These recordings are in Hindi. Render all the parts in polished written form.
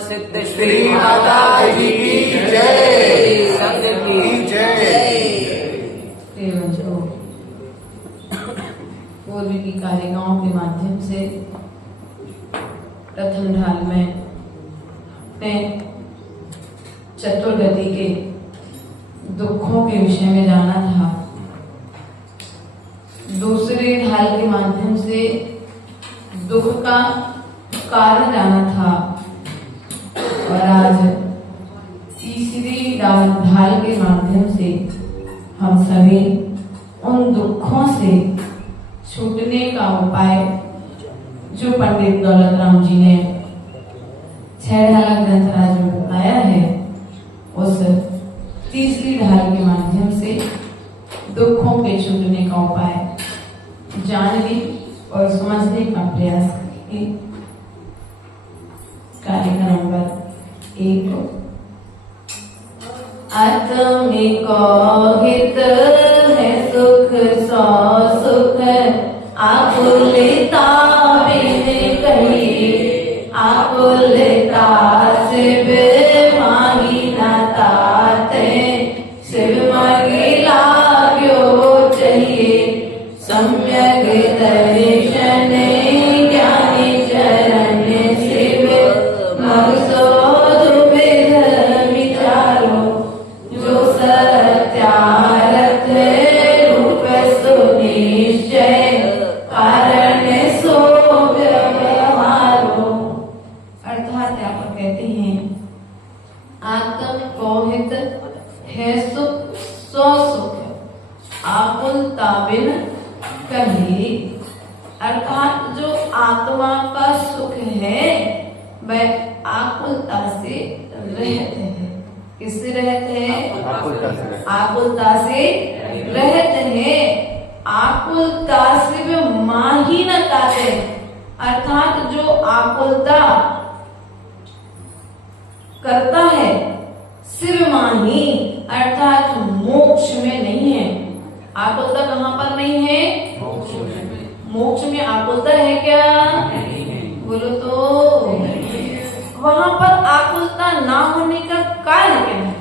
सिद्ध श्री माता जी की जय, संत की जय। पूर्व की कार्यगाओं के माध्यम से प्रथम ढाल में अपने चतुर्गति के दुखों के विषय में जाना था। दूसरे ढाल के माध्यम से दुख का कारण जाना था और आज तीसरी ढाल के माध्यम से हम सभी उन दुखों से छूटने का उपाय जो पंडित दौलत राम जी ने 6 ढाला ग्रंथराज में बताया है, उस तीसरी ढाल के माध्यम से दुखों के छूटने का उपाय जानने और समझने का प्रयास करेंगे। कार्य नंबर 1। आत्मिक हित है सुख सौ सुख, आकुलता बिन कही, आकुलता शिव माही न ताते, शिव माही लाग्यो चाहिए, सम्यक दर्शन ज्ञानी चरण शिव मकसद विध विचारो, जो सत्यारथ रूप सुनिश्चय, कारण सो व्यवहारो। अर्थात यहाँ पर कहते हैं आत्म को हित है सुख सो सुख, आकुलता बिन कही। अर्थात जो आत्मा का सुख है वह आकुलता से रहित है। किससे रहित है? आकुलता से रहित है। आकुलता से वे माही न ताते, अर्थात जो आकुलता करता है शिव माही, अर्थात मोक्ष में नहीं है। आकुलता कहाँ पर नहीं है? मोक्ष में आकुलता है क्या? बोलो तो। वहां पर आकुलता ना होने का कारण क्या है?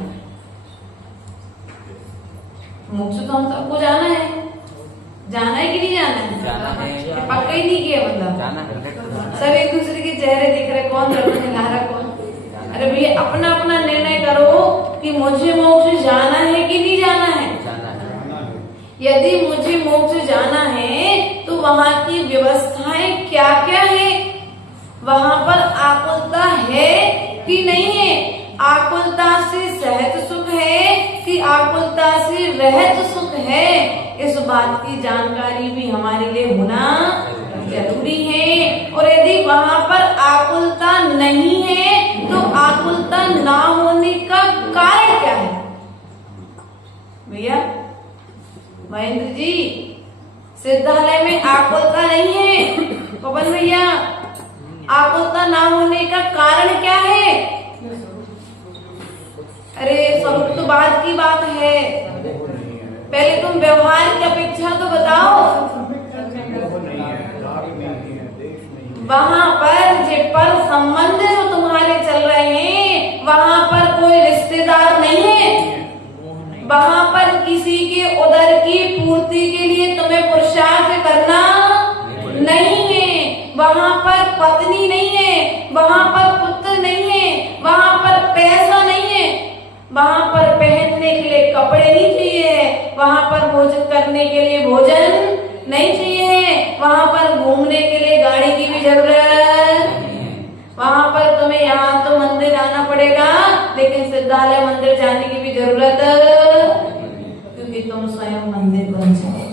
मोक्ष तो हम सबको जाना है। जाना है कि नहीं जाना है? जाना है। पक्का ही नहीं किया मतलब। जाना है। सब एक दूसरे के चेहरे दिख रहे, कौन ला रहा कौन? अरे भैया अपना अपना निर्णय करो कि मुझे मोक्ष जाना है कि नहीं जाना है। यदि मुझे मोक्ष जाना है तो वहाँ की व्यवस्थाएं क्या क्या है? वहाँ पर आकुलता है कि नहीं है? आकुलता से सहज सुख है कि आकुलता से रहत सुख है? इस बात की जानकारी भी हमारे लिए होना जरूरी है। और यदि वहाँ पर आकुलता नहीं है तो भैया महेंद्र जी, सिद्धालय में आकुलता नहीं है। पवन भैया, आकुलता ना होने का कारण क्या है? अरे स्वरूप तो बात की बात है, पहले तुम व्यवहार की अपेक्षा तो बताओ। वहाँ पर जे पर संबंध जो तुम्हारे चल रहे हैं, वहाँ पर कोई रिश्तेदार नहीं है। वहाँ पर किसी के उदर की पूर्ति के लिए तुम्हें पुरुषार्थ करना नहीं है। वहाँ पर पत्नी नहीं है, वहाँ पर पुत्र नहीं है, वहाँ पर पैसा नहीं है, वहाँ पर पहनने के लिए कपड़े नहीं चाहिए, वहाँ पर भोजन करने के लिए भोजन नहीं चाहिए, वहाँ पर घूमने के लिए गाड़ी की भी जरूरत। वहाँ पर तुम्हें यहाँ तो मंदिर आना पड़ेगा, लेकिन सिद्धालय मंदिर जाने की भी जरूरत, क्योंकि तुम स्वयं मंदिर बन जाओगे,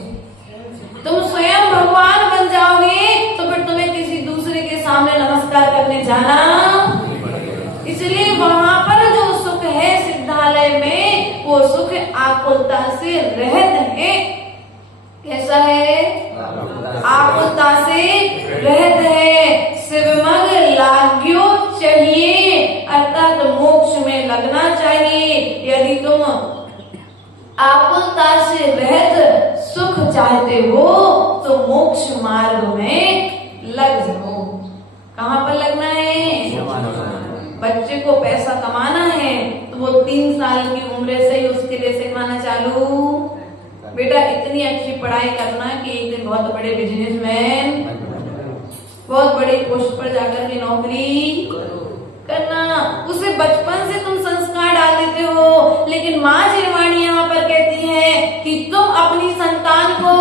तुम स्वयं भगवान बन जाओगे, तो फिर तुम्हें किसी दूसरे के सामने नमस्कार करने जाना। इसलिए वहाँ पर जो सुख है सिद्धालय में, वो सुख आकुलता से रहित है। कैसा है? आकुलता से रहित है। शिवमग लाग्यो चाहिए, अर्थात मोक्ष में लगना चाहिए। यदि तुम आकुलता से रहित सुख चाहते हो तो मोक्ष मार्ग में लग जाओ। कहाँ पर लगना है? बच्चे को पैसा कमाना है तो वो 3 साल की उम्र से ही उसके लिए सिखाना चालू, बेटा इतनी अच्छी पढ़ाई करना कि एक दिन बहुत बड़े बिजनेसमैन, बहुत बड़े पोस्ट पर जाकर के नौकरी करना। उसे बचपन से तुम संस्कार डाल देते हो, लेकिन माँ जीवाणी यहाँ पर कहती है कि तुम अपनी संतान को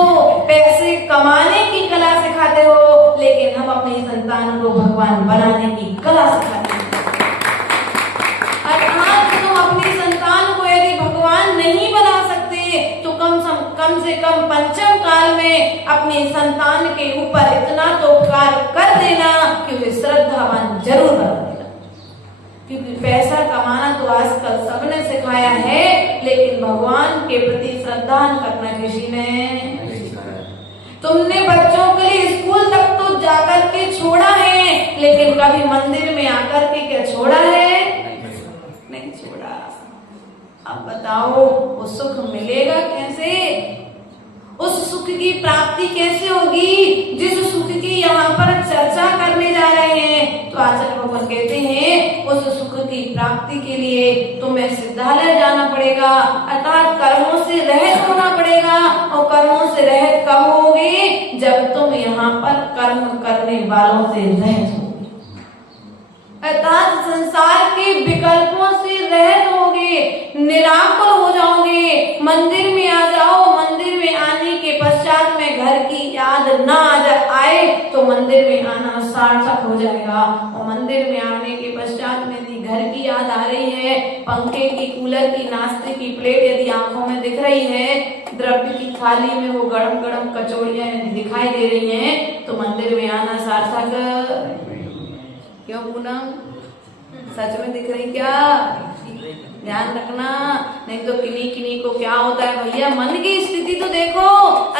पैसे कमाने की कला सिखाते हो, लेकिन हम अपनी संतान को भगवान बनाने की कला सिखाते हैं। अर्थात तुम अपनी संतान को यदि भगवान नहीं बना सकते तो कम से कम पंचम काल में अपनी संतान के ऊपर इतना तो उपकार कर देना कि वे श्रद्धावान जरूर बना देना। क्योंकि पैसा कमाना तो आजकल सबने सिखाया है, लेकिन भगवान के प्रति श्रद्धा करना किसी ने। तुमने बच्चों के लिए स्कूल तक तो जाकर के छोड़ा है, लेकिन कभी मंदिर में आकर के क्या छोड़ा है? नहीं छोड़ा। अब बताओ वो सुख मिलेगा कैसे? उस सुख की प्राप्ति कैसे होगी जिस सुख की यहाँ पर चर्चा करने जा रहे हैं? तो आचार्य भगवान कहते हैं उस सुख की प्राप्ति के लिए तुम्हें सिद्धालय जाना पड़ेगा, अर्थात कर्मों से रहित होना पड़ेगा। और कर्मों से रहित कब होगे? जब तुम यहाँ पर कर्म करने वालों से रहित होगे, अर्थात संसार के विकल्पों से रहित होगे, निराकुल हो जाओगे। मंदिर में आ जाओ, मंदिर में आने के पश्चात में घर की याद ना आए तो मंदिर में आना सार्थक हो जाएगा। और मंदिर में आने के पश्चात में यदि घर की याद आ रही है, पंखे की, कूलर की, नाश्ते की प्लेट यदि आंखों में दिख रही है, द्रव्य की थाली में वो गरम गरम कचौड़ियां दिखाई दे रही हैं, तो मंदिर में आना सार्थक। क्यों पूनम, सच में दिख रही क्या? ध्यान रखना, नहीं तो किन्हीं किन्हीं को क्या होता है भैया, मन की स्थिति तो देखो।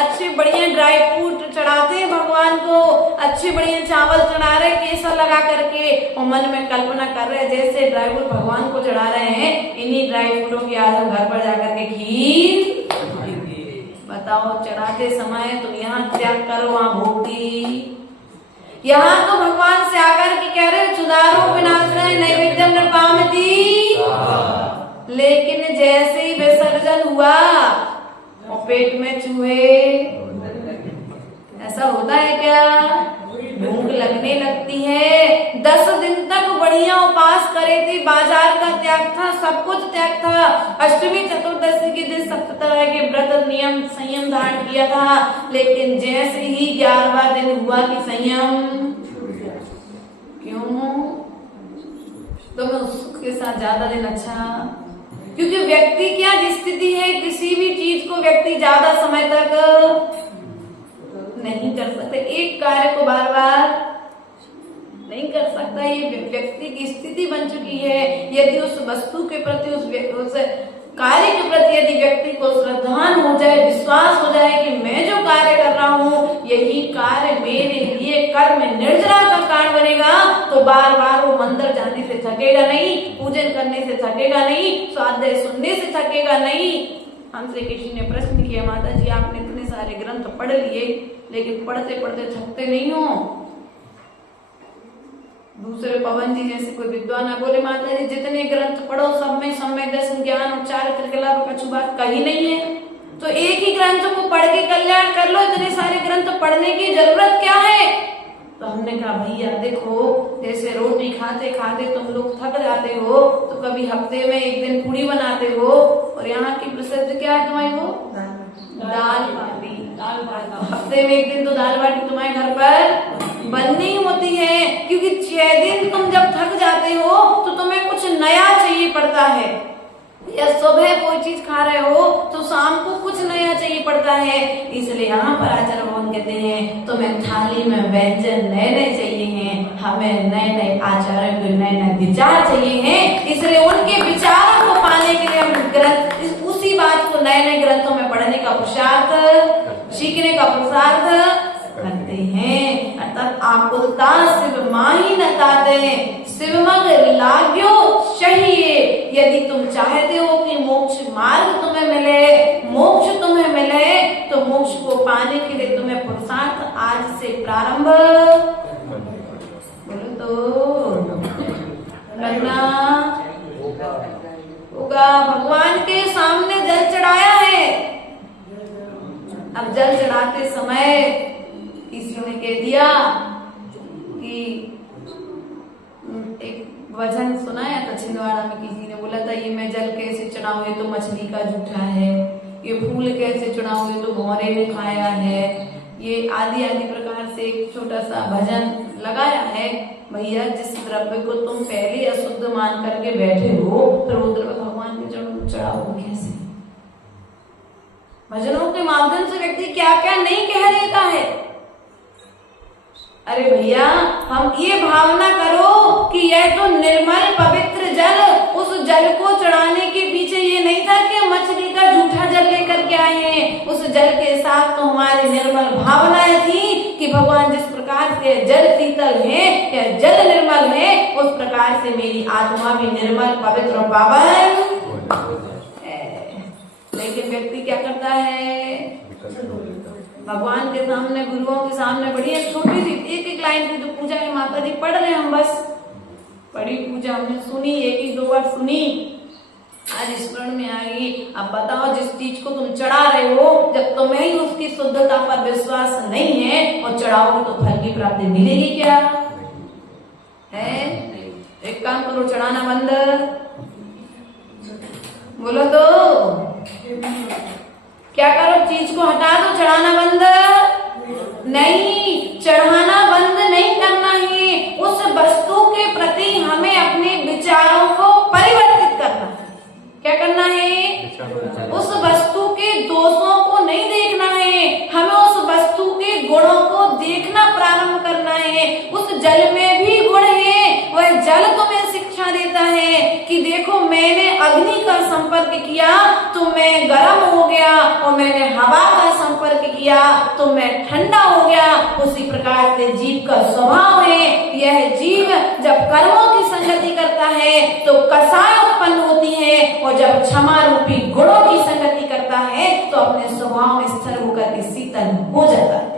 अच्छे बढ़िया ड्राई फ्रूट चढ़ाते हैं भगवान को, अच्छे बढ़िया चावल चढ़ा रहे केसर लगा करके, और मन में कल्पना कर रहे जैसे ड्राई फ्रूट भगवान को चढ़ा रहे हैं, इन्हीं ड्राई फ्रूटों की आज हम घर पर जाकर के खीर। बताओ, चढ़ाते समय तुम यहाँ त्याग करो, वहाँ भोगी। यहाँ तो भगवान से आकर के कह रहे सुधारो विनाशनाय नैवेद्यम नृपामति, लेकिन जैसे ही विसर्जन हुआ और पेट में चूहे, ऐसा होता है क्या? भूख लगने लगती है। 10 दिन तक बढ़िया उपास करे थे, बाजार का त्याग था, सब कुछ त्याग था। अष्टमी चतुर्दशी के दिन 7 तरह के व्रत नियम संयम धारण किया था, लेकिन जैसे ही 11वां दिन हुआ कि संयम। क्यों? तो मैं सुख के साथ ज्यादा दिन अच्छा, क्योंकि व्यक्ति क्या स्थिति है, किसी भी चीज को व्यक्ति ज्यादा समय तक नहीं कर सकते, एक कार्य को बार बार नहीं कर सकता। ये व्यक्ति की स्थिति बन चुकी है। यदि उस वस्तु के प्रति, उस कार्य के प्रति यदि व्यक्ति को श्रद्धान हो जाए, विश्वास हो जाए कि मैं जो कार्य कर रहा हूँ यही कार्य मेरे लिए कर्म निर्जरा का कारण बनेगा, तो बार बार वो मंदिर जाने से थकेगा नहीं, पूजन करने से थकेगा नहीं, स्वाध्याय सुनने से थकेगा नहीं। हमसे किसी ने प्रश्न किया, माता जी आपने इतने सारे ग्रंथ पढ़ लिए लेकिन पढ़ते पढ़ते थकते नहीं हो? दूसरे पवन जी जैसे कोई विद्वान है, बोले माता जी जितने ग्रंथ पढ़ो सब में समय, दर्शन, ज्ञान और चारित्र के अलावा कछु बात कही नहीं है, तो एक ही ग्रंथ को पढ़ के कल्याण कर लो, इतने सारे ग्रंथ पढ़ने की जरूरत क्या है? तो हमने कहा भैया देखो, जैसे रोटी खाते खाते तुम लोग थक जाते हो तो कभी हफ्ते में एक दिन पूड़ी बनाते हो, और यहाँ की प्रसिद्ध क्या है तुम्हारी, वो दाल बाटी। हफ्ते में एक दिन तो दाल बाटी तुम्हारे घर पर बननी होती है, क्योंकि 6 दिन तुम जब थक जाते हो तो तुम्हें कुछ नया चाहिए पड़ता है। या सुबह कोई चीज खा रहे हो तो शाम को कुछ नया चाहिए पड़ता है। इसलिए यहाँ पर आचार्य भगवान कहते हैं तुम्हें थाली में व्यंजन नए नए चाहिए हैं, हमें नए नए आचार्य के नए नए विचार चाहिए हैं। इसलिए उनके विचारों को पाने के लिए हम ग्रंथ, उसी बात को नए नए ग्रंथों में पढ़ने का पुरुषार्थ, सीखने का पुरुषार्थ करते हैं। अर्थात आकुलता शिव माही न ताते, शिवमग लाग्यो चाहिए। यदि तुम चाहते हो कि मोक्ष मार्ग तुम्हें मिले, मोक्ष तुम्हें मिले, तो मोक्ष को पाने के लिए तुम्हें पुरुषार्थ आज से प्रारंभ बोलो तो करना होगा। भगवान के सामने जल चढ़ाया है, अब जल चढ़ाते समय किसी ने कह दिया कि एक वचन सुनाया था छिंदवाड़ा में, किसी ने बोला था ये मैं जल कैसे चढ़ाऊं, ये तो मछली का जूठा है, ये फूल कैसे चढ़ाऊं, ये तो भौरे ने खाया है, ये आदि आदि प्रकार से एक छोटा सा भजन लगाया है। भैया जिस द्रव्य को तुम पहले अशुद्ध मान करके बैठे हो, फिर वो द्रव्य भगवान के चरणों में चढ़ाओगे कैसे? भजनों के माध्यम से व्यक्ति क्या क्या नहीं कह देता है। अरे भैया हम ये भावना करो कि यह तो निर्मल पवित्र जल, उस जल को चढ़ाने के पीछे ये नहीं था कि मछली का जूठा जल लेकर के आए हैं। उस जल के साथ तो हमारी निर्मल भावनाएं थी कि भगवान जिस प्रकार से जल शीतल है या जल निर्मल है, उस प्रकार से मेरी आत्मा भी निर्मल पवित्र और पावन। लेकिन व्यक्ति क्या करता है, भगवान के सामने, गुरुओं के सामने बढ़िया छोटी सी एक लाइन की जो पूजा है माता जी पढ़ रहे हम, बस बड़ी पूजा हमने सुनी, एक ही 2 बार सुनी, आज स्मरण में आई। अब बताओ जिस चीज को तुम चढ़ा रहे हो, जब तुम्हें ही उसकी शुद्धता पर विश्वास नहीं है और चढ़ाओगे तो फल की प्राप्ति मिलेगी क्या है? एक काम करो, चढ़ाना बंद, बोलो तो क्या करो, चीज को हटा दो, चढ़ाना बंद नहीं, चढ़ाना बंद नहीं करना है। उस वस्तु के प्रति हमें अपने विचारों को परिवर्तित करना है। क्या करना है? उस वस्तु के दोषों को नहीं देखना है, हमें उस वस्तु के गुणों को देखना प्रारंभ करना है। उस जल में भी गुण है, वह जल तुम्हें शिक्षा देता है कि देखो मैंने अग्नि का संपर्क किया तो मैं गर्म हो गया, और मैंने हवा का संपर्क किया तो मैं ठंडा हो गया। उसी प्रकार से जीव का स्वभाव है, यह जीव जब कर्मों की संगति करता है तो कसाय उत्पन्न होती है, और जब क्षमा रूपी गुणों की संगति करता है तो अपने स्वभाव में स्थिर होकर के शीतल हो जाता है।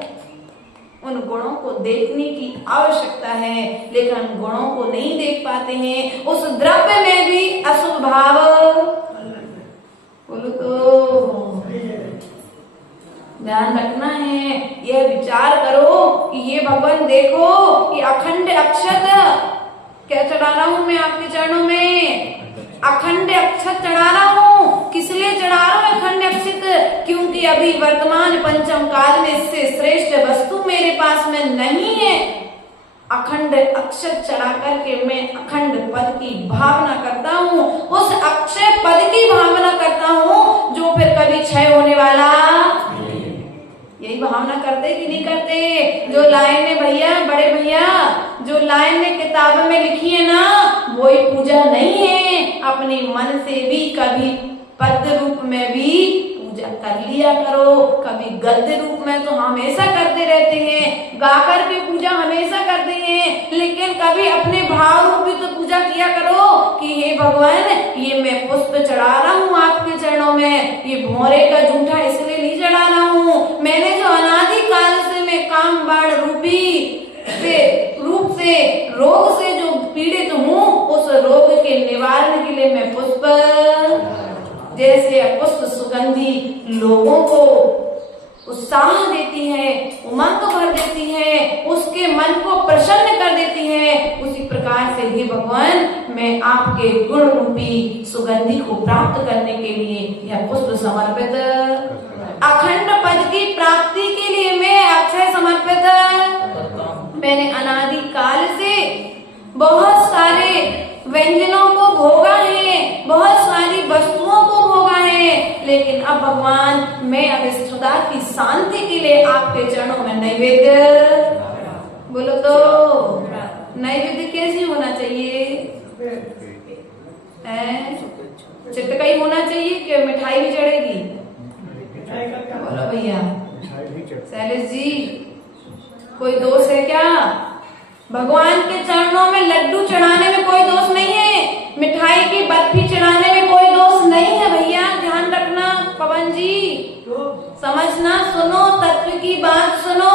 उन गुणों को देखने की आवश्यकता है, लेकिन गुणों को नहीं देख पाते हैं। उस द्रव्य में भी अशुभ भाव, बोलो तो ध्यान रखना है। यह विचार करो कि ये भगवान देखो कि अखंड अक्षत क्या चढ़ा रहा हूं मैं आपके चरणों में, अखंड अक्षत चढ़ा रहा हूँ। किस लिए चढ़ा रहा हूँ अखंड अक्षत? क्योंकि अभी वर्तमान पंचम काल में इससे श्रेष्ठ वस्तु मेरे पास में नहीं है। अखंड अक्षत चढ़ा करके मैं अखंड पद की भावना करता हूँ, उस अक्षय पद की भावना करता हूँ जो फिर कभी क्षय होने वाला। यही भावना करते कि नहीं करते? जो लाइन है भैया, बड़े भैया, जो लाइनें किताब में लिखी है ना, वही पूजा नहीं है। अपने मन से भी कभी पद्य रूप में भी पूजा कर लिया करो, कभी गद्य रूप में तो हमेशा करते रहते हैं, गाकर के पूजा हमेशा करते हैं, लेकिन कभी अपने भाव रूप भी तो पूजा किया करो कि हे भगवान, ये मैं पुष्प चढ़ा रहा हूँ आपके चरणों में, ये भौरे का जूठा इसलिए नहीं चढ़ा रहा हूँ, मैंने जो अनादि काल से मैं काम बाण रूप से रोग से जो पीड़ित हूँ, उस रोग के निवारण के लिए मैं पुष्प, जैसे पुष्प सुगंधी लोगों को उत्साह देती है, उमंग भर देती है, उसके मन को प्रसन्न कर देती है, उसी प्रकार से हे भगवान, मैं आपके गुण रूपी सुगंधि को प्राप्त करने के लिए यह पुष्प समर्पित, अखंड पद की प्राप्ति के लिए मैं अक्षय समर्पित, मैंने अनादि काल से बहुत सारे व्यंजनों को भोगा है, बहुत सारी वस्तुओं को भोगा है, लेकिन अब भगवान मैं अब इस सदा की शांति के लिए आपके चरणों में नैवेद्य, बोलो तो नैवेद्य कैसी होना चाहिए? चिटकाई होना चाहिए कि मिठाई भी चढ़ेगी? बोलो भैया। शैलेश जी, कोई दोष है क्या? भगवान के चरणों में लड्डू चढ़ाने में कोई दोष नहीं है, मिठाई की बर्फी चढ़ाने में कोई दोष नहीं है भैया, ध्यान रखना पवन जी, समझना, सुनो, तत्व की बात सुनो।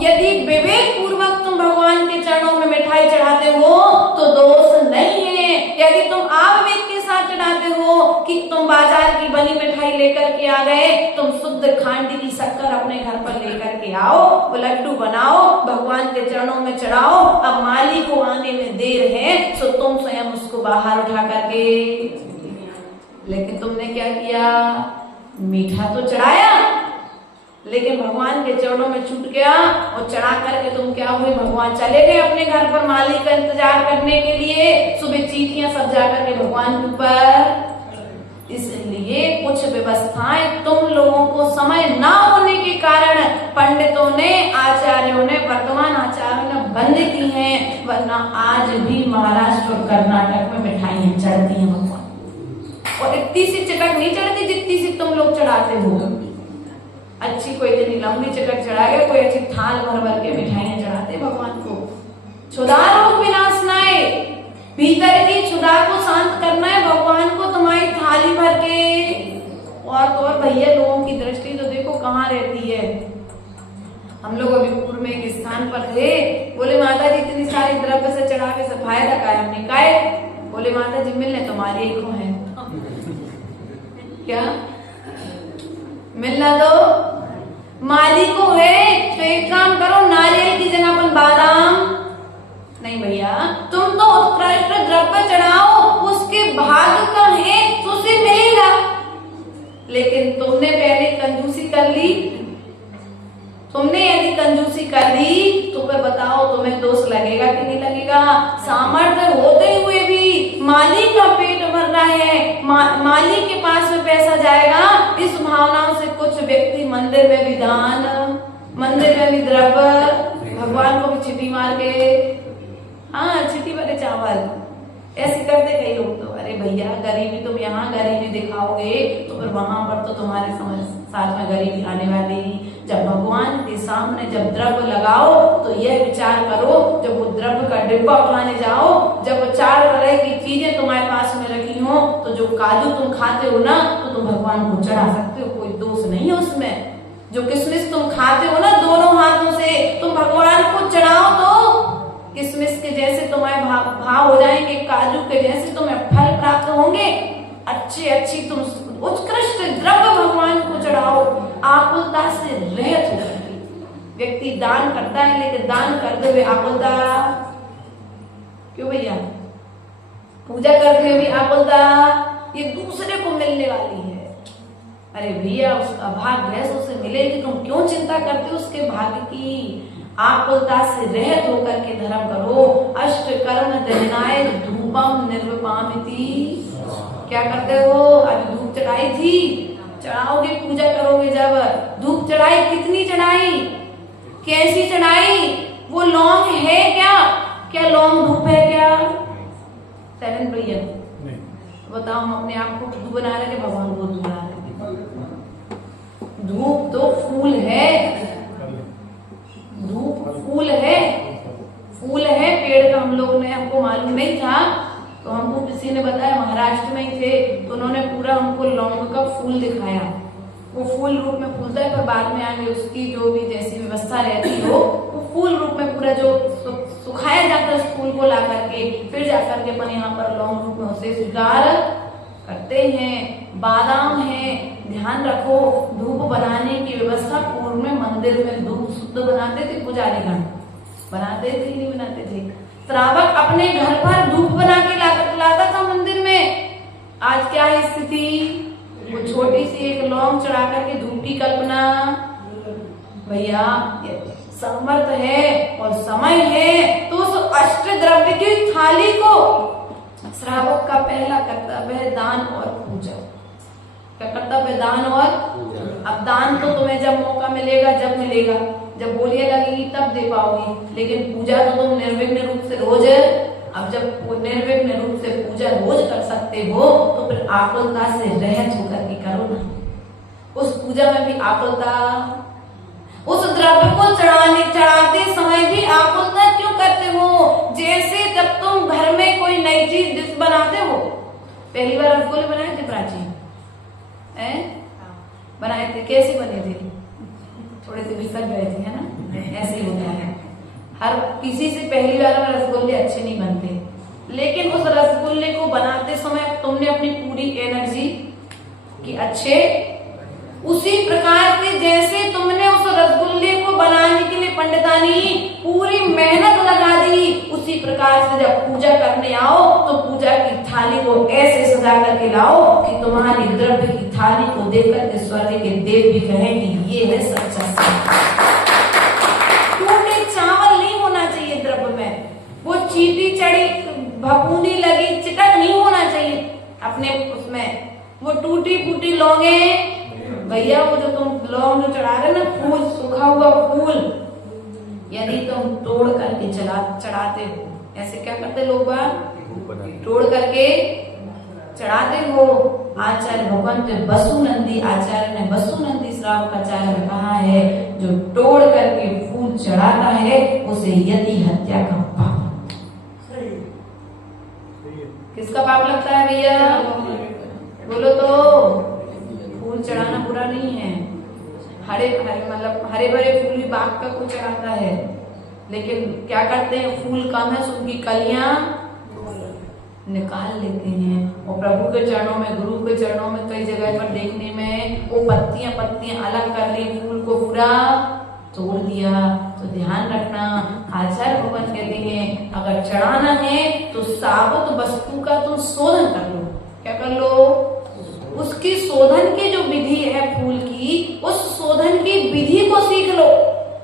यदि विवेक पूर्वक तुम भगवान के चरणों में मिठाई चढ़ाते हो तो दोष नहीं है। यदि तुम अविवेक के साथ चढ़ाते हो कि तुम बाजार की बनी मिठाई लेकर के आ गए, तुम शुद्ध खांडी की शक्कर अपने घर पर लेकर के आओ, वो लड्डू बनाओ, भगवान के चरणों में चढ़ाओ, अब माली को आने में देर है तो तुम स्वयं उसको बाहर उठा करके, लेकिन तुमने क्या किया? मीठा तो चढ़ाया, लेकिन भगवान के चरणों में छूट गया, और चढ़ा करके तुम क्या हुए? भगवान चले गए अपने घर पर माली का इंतजार करने के लिए, सुबह चीटियां सब जाकर के भगवान के ऊपर। इसलिए कुछ व्यवस्थाएं तुम लोगों को समय ना होने के कारण पंडितों ने, आचार्यों ने, वर्तमान आचार्यों ने बंद की हैं, वरना आज भी महाराष्ट्र और कर्नाटक में मिठाइयां चढ़ती हैं भगवान, और इतनी सी चटक नहीं चढ़ती जितनी सी तुम लोग चढ़ाते हो। अच्छी कोई इतनी लंबी चटक चढ़ाए, कोई अच्छी थाल भर भर के मिठाइयां चढ़ाते भगवान को। क्षुधा रोग विनाशनाय, भीतर की क्षुधा को शांत करना है भगवान को तुम्हारी थाली भर के। और तो और भैया, लोगों की दृष्टि तो देखो कहाँ रहती है। हम लोग अभी पूर्व में एक स्थान पर थे, बोले माता जी इतनी सारी द्रव्य से चढ़ा के सब फायदा का है? हमने कहा, बोले माता जी मिलने तुम्हारे ही को है क्या? मिलना दो, माली को है तो एक काम करो, नारियल की जगह पर बादाम। नहीं भैया, तुम तो उत्कृष्ट द्रव्य चढ़ाओ, उसके भाग का है तो उसे मिलेगा, लेकिन तुमने पहले कंजूसी कर ली। तुमने यदि कंजूसी कर ली तो फिर बताओ तुम्हें दोष लगेगा कि नहीं लगेगा? सामर्थ्य होते हुए भी माली का पेट भर रहा है, माली के पास में पैसा जाएगा, इस भावनाओं से कुछ व्यक्ति मंदिर में भी दान, मंदिर में भी द्रव्य, भगवान को भी छिटी मार के, हाँ छिटी वाले चावल ऐसे करते कई लोग तो। अरे भैया, गरीबी तुम यहाँ गरीबी दिखाओगे तो फिर वहां पर तो तुम्हारे साथ में गरीबी आने वाली। जब भगवान के सामने जब द्रव्य लगाओ तो यह विचार करो, जब वो द्रव्य का डिब्बा उठाने जाओ, जब वो 4 तरह की चीजें तुम्हारे पास में रखी हो, तो जो काजू तुम खाते हो ना, तो तुम भगवान को चढ़ा सकते हो, कोई दोष नहीं है उसमें। जो किशमिश तुम खाते हो ना दोनों हाथों से, तुम भगवान को चढ़ाओ तो किशमिश के जैसे तुम्हारे भाव हो जाएंगे, काजू के जैसे तुम्हें फल प्राप्त होंगे, अच्छी तुम उत्कृष्ट द्रव्य भगवान को चढ़ाओ, आकुलता से रहित होकर। व्यक्ति दान करता है, लेकिन दान करते हुए आकुलता क्यों भैया? पूजा करते हुए भी आकुलता, ये दूसरे को मिलने वाली है। अरे भैया, उसका भाग वैसे उसे मिलेगी, तुम क्यों चिंता करते हो उसके भाग्य की? आकुलता से रहित होकर के धर्म करो। अष्ट कर्म दहनाय धूपम निर्विपामिति। क्या करते हो? अभी धूप चढ़ाई थी, चढ़ाओगे, पूजा करोगे, जब धूप चढ़ाई, कितनी चढ़ाई, कैसी चढ़ाई? वो लौंग है क्या? क्या लौंग धूप है क्या? 7 बिलियन। बताओ हम अपने आप को बुद्धू बना रहे हैं, भगवान को बुद्धू बना रहे हैं? धूप तो फूल है, धूप फूल है, फूल है पेड़ का। हम लोगों ने, हमको मालूम नहीं था तो हमको किसी ने बताया, महाराष्ट्र में ही थे तो उन्होंने पूरा हमको लौंग का फूल दिखाया। वो फूल रूप में फूलता है, पर बाद में आगे उसकी जो भी जैसी व्यवस्था रहती हो, वो फूल रूप में पूरा जो सुखाया जाता है उस फूल को ला करके फिर जाकर के अपन यहाँ पर लौंग रूप में उसे स्वीकार करते हैं। बादाम है, ध्यान रखो, धूप बनाने की व्यवस्था पूर्व में मंदिर में धूप शुद्ध बनाते थे, पुजारी गण बनाते थे, नहीं बनाते थे। श्रावक अपने घर पर धूप बना के लाता था मंदिर में। आज क्या है स्थिति? वो छोटी सी एक लौंग चढ़ा करके धूप की कल्पना। भैया समर्थ है और समय है तो उस अष्ट द्रव्य की थाली को श्रावक का पहला कर्तव्य है दान और पूजा। क्या कर्तव्य? दान और पूजा। अब दान तो तुम्हें जब मौका मिलेगा, जब मिलेगा, जब बोलिए लगेगी तब दे पाओगी, लेकिन पूजा तो तुम निर्विघ्न रूप से रोज, अब जब निर्विघ्न रूप से पूजा रोज कर सकते हो तो फिर आकुलता से रहित होकर के करो ना। उस पूजा में भी आकुलता, उस द्रव्य को चढ़ाते समय भी आकुलता क्यों करते हो? जैसे जब तुम घर में कोई नई चीज डिश बनाते हो, पहली बार रसगुल्ले बनाए थे प्राची, बनाए थे, कैसे बने थे? थोड़े से बिसर गए थे, है ना? ऐसे ही होता है, हर किसी से पहली बार में रसगुल्ले अच्छे नहीं बनते, लेकिन उस रसगुल्ले को बनाते समय तुमने अपनी पूरी एनर्जी की अच्छे, उसी प्रकार से जैसे तुमने उस रसगुल्ले को बनाने के लिए पंडितानी पूरी मेहनत लगा दी, उसी प्रकार से जब पूजा करने आओ तो पूजा की थाली को ऐसे सजा करके लाओ कि तुम्हारी द्रव्य की थाली को देखकर के स्वर्ग के देव भी कहें कि ये है सच्चा। टूटे चावल नहीं होना चाहिए द्रव्य में, वो चीटी चढ़ी भपूनी लगी चिटक नहीं होना चाहिए अपने उसमें। वो टूटी फूटी लौंगे, भैया वो जो तुम लौंग जो चढ़ा रहे ना, फूल, सूखा हुआ फूल, यदि तुम तोड़ करके चढ़ाते हो, ऐसे क्या करते लोग तोड़ करके चढ़ाते हो। आचार्य भगवंत बसुनंदी आचार्य ने, बसुनंदी श्रावक आचार्य ने कहा है, जो तोड़ करके फूल चढ़ाता है उसे यति हत्या का पाप। किसका पाप लगता है भैया? बोलो तो। फूल चढ़ाना बुरा नहीं है, हरे मतलब हरे भरे फूल भी बाग का कोई चढ़ाता है, लेकिन क्या करते हैं, फूल कम है तो उनकी कलियां निकाल लेते हैं। और प्रभु के चरणों में, गुरु के चरणों में कई जगह पर देखने में वो पत्तियां अलग कर ली, फूल को पूरा तोड़ दिया। तो ध्यान रखना, आचार्य भगवान कहते हैं अगर चढ़ाना है तो साबुत वस्तु का तुम शोधन कर लो। क्या कर लो? उसकी शोधन की जो विधि है फूल की, उस शोधन की विधि को सीख लो।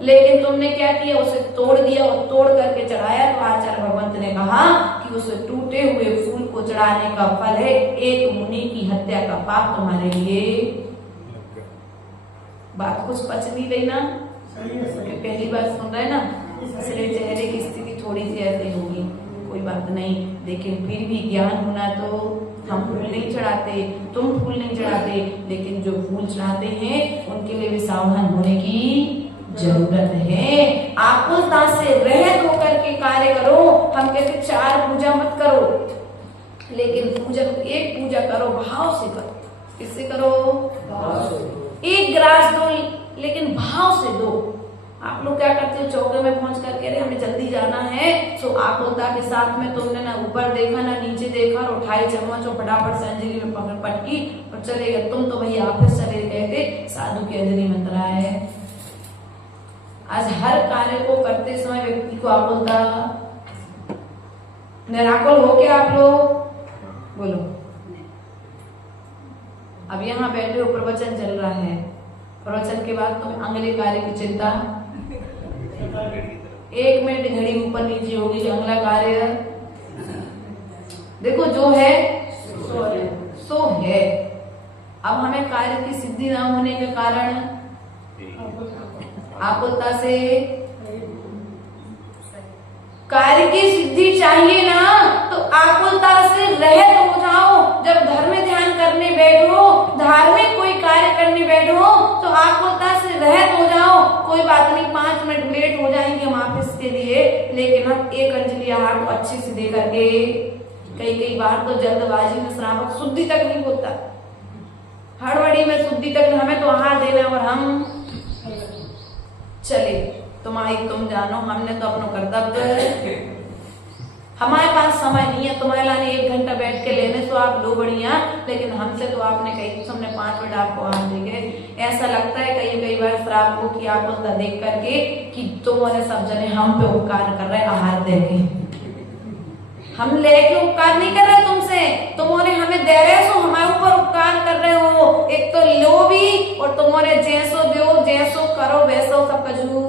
लेकिन तुमने क्या किया, उसे तोड़ दिया और तोड़ करके चढ़ाया। तो आचार्य भगवंत ने कहा कि उसे टूटे हुए फूल को चढ़ाने का फल है एक मुनि की हत्या का पाप तुम्हारे लिए। बात कुछ पच नहीं रही ना? पहली बार सुन रहे ना, इसलिए चेहरे की स्थिति थोड़ी सी ऐसी होगी, कोई बात नहीं, लेकिन फिर भी ज्ञान होना। तो हम फूल नहीं चढ़ाते, तुम फूल नहीं चढ़ाते, लेकिन जो फूल चढ़ाते हैं उनके लिए भी सावधान होने की जरूरत है। आकुलता से रहित होकर के कार्य करो। हम कहते 4 पूजा मत करो, लेकिन पूजन एक पूजा करो, भाव से करो। किससे करो? भाव से। एक गिलास दो, लेकिन भाव से दो। आप लोग क्या करते हो, चौके में पहुंच करके अरे हमें जल्दी जाना है, तो आकुलता के साथ में तुमने ना ऊपर देखा ना नीचे देखा, और उठाई चम्मच और फटाफट से अंजलि में पकड़ पटकी और चले गए। तुम तो भैया ऑफिस चले गए थे, साधु की अंजलि मंत्र है। आज हर कार्य को करते समय व्यक्ति को आकुलता, निराकुल हो के आप लोग बोलो। अब यहाँ बैठे हो, प्रवचन चल रहा है, प्रवचन के बाद तुम्हें अगले कार्य की चिंता, 1 मिनट घड़ी ऊपर नीचे होगी, जो अगला कार्य देखो जो है सो है। अब हमें कार्य की सिद्धि न होने के कारण आकुलता से कार्य की सिद्धि चाहिए ना तो आकुलता से रहित हो जाओ। जब धर्म ध्यान करने बैठो, धार्मिक कोई कार्य करने बैठो तो आकुलता से रहित हो जाओ। कोई बात नहीं, 5 मिनट लेट हो जाएंगे हम ऑफिस के लिए, लेकिन हम एक अंजलि आहार को अच्छे से दे करके। कई बार तो जल्दबाजी में श्रावक शुद्धि तक नहीं होता, हड़बड़ी में शुद्धि तक, हमें तो आहार देना और हम चले तुम जानो, हमने तो अपना कर्तव्य, हमारे पास समय नहीं है तुम्हारे लाने 1 घंटा बैठ के लेने, तो आप लो बढ़िया, लेकिन हमसे तो आपने कही हमने 5 मिनट आपको आहार देंगे। ऐसा लगता है कई बार श्रावकों की आकुलता देख करके कि तुमने सब जने हम पे उपकार कर रहे आहार देंगे। हम लेके उपकार नहीं कर रहे तुमसे, तुमने हमें दे रहे सो हमारे ऊपर उपकार कर रहे हो। एक तो लो भी और तुमने जैसो दो जैसो करो वैसो सब कजू।